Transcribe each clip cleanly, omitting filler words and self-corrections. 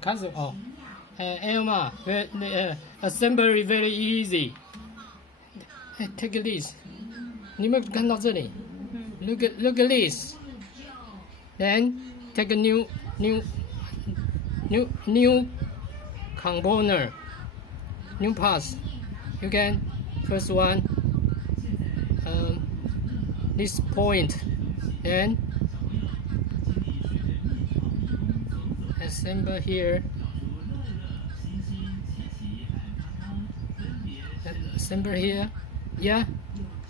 开始哦。Elma, assembly very easy. Take this. 你有没有看到这里？Look at this. Then take a new component, new pass. You can first one this point, then assemble here. Assemble here. Yeah,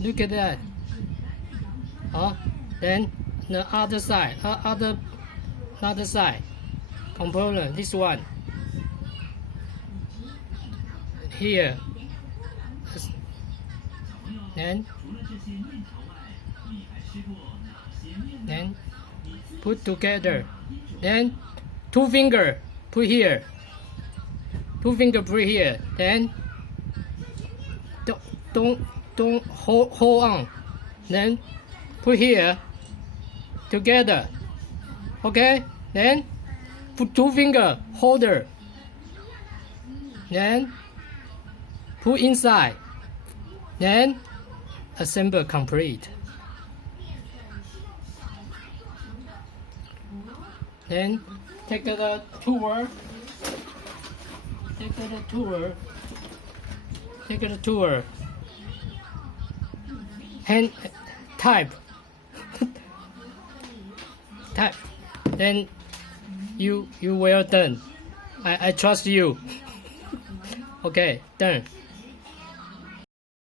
look at that. Then the other side, other side component. This one here. Then put together. Then two finger put here. Two finger put here. Then don't hold on. Then put here together. Okay. Then put two finger holder. Then put inside. Then assemble complete. Then take the tool. Take the tool. Hand type. Type. Then you well done. I trust you. Okay, done.